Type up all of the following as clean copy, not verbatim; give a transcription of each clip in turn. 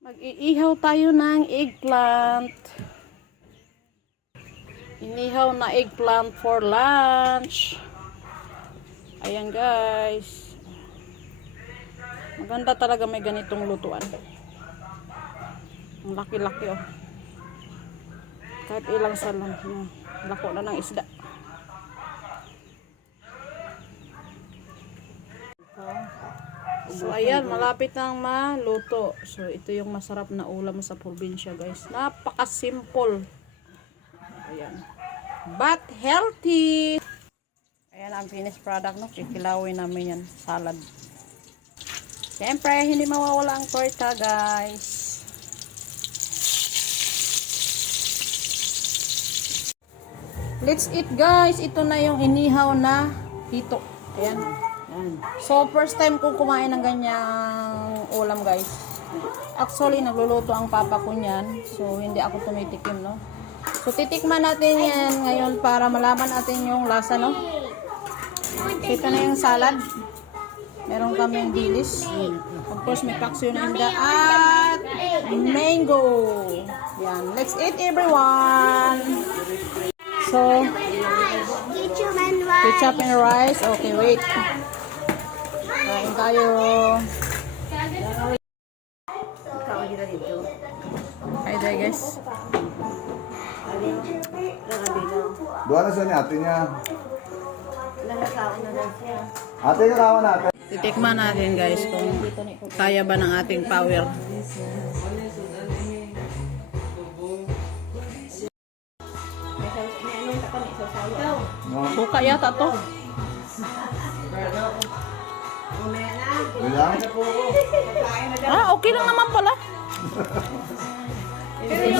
Mag-iihaw tayo ng eggplant. Inihaw na eggplant for lunch. Ayan guys. Maganda talaga may ganitong lutuan. Ang laki-laki oh. Kahit ilang salang. Lako na ng isda. So ayan, malapit nang maluto. So ito yung masarap na ulam sa probinsya guys. Napaka-simple. Ayan. But healthy. Ayan ang finished product, no? Kikilawin namin yan. Salad. Siyempre, hindi mawawala ang torta guys. Let's eat guys. Ito na yung inihaw na hito. Ayan. So, first time kong kumain ng ganyang ulam, guys. Actually, nagluluto ang papa ko niyan. So, hindi ako tumitikim, no? So, titikman natin yan ngayon para malaman natin yung lasa, no? So, ito na yung salad. Meron kaming dilis. Of course, may paksiw na inda at mango. Yan. Let's eat, everyone! So, ketchup and rice. Okay, wait. Kain tayo. Hi there guys. Doon na siya ni ate niya. Ate, kakawan natin. Titikman natin guys kung kaya ba ng ating power. Suka yata to. Okay lang naman pala.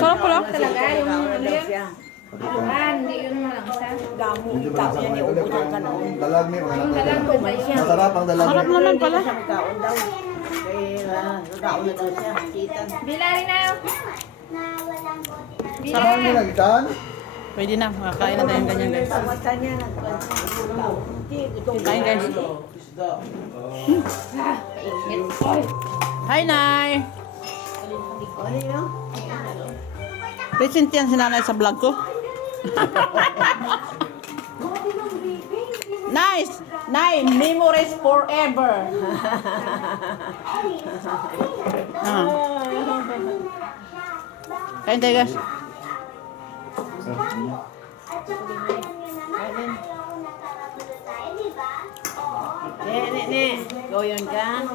Sarap pala. Talaga, yung ano yun? Hindi yun malangsa. Medyo malasa ko ito. Dalag niya. Dalag ko ba siya? Masarap ang dalag Sarap niya. naman pala. Bilari na yun. Sarap niya nagitan. Pwede na, makakain na tayong ganyan guys. Kain guys. Hi Nay! Present yan si Nanay sa vlog ko. Nice! Nay, memories forever! Kain tayo guys. Ne, goyon ka.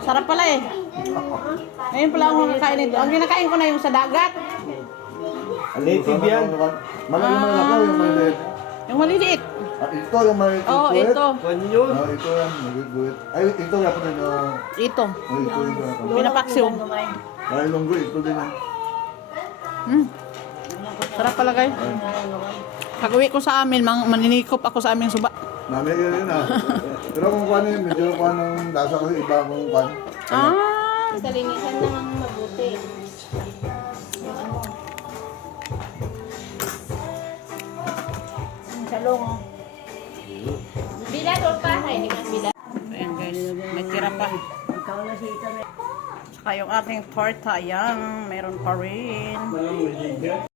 Sarap pala eh. Ngayon pala ako kakain ito. Ang kinakain ko na yung sa dagat. Native yan. Malaki yung maliit. Yung maliliit. Ito yung maliit. Oo, ito. Ito yan. Maliit. Ay, ito yung kapatid. Ito. Ito yung Pinapaksiw. Dahil lunggo, ito din yan. Sarap pala guys. Pag-uwi ko sa amin, maninikop ako sa aming suba. Namin yun Pero kung kuhan yun, medyo kuhan ng lasa kasi iba kung kuhan. Sa linisan naman mabuti. Salong. Bilad o pa? Hindi man bilad. Ayan guys, may tira pa. Saka yung ating torta, ayan, meron pa rin.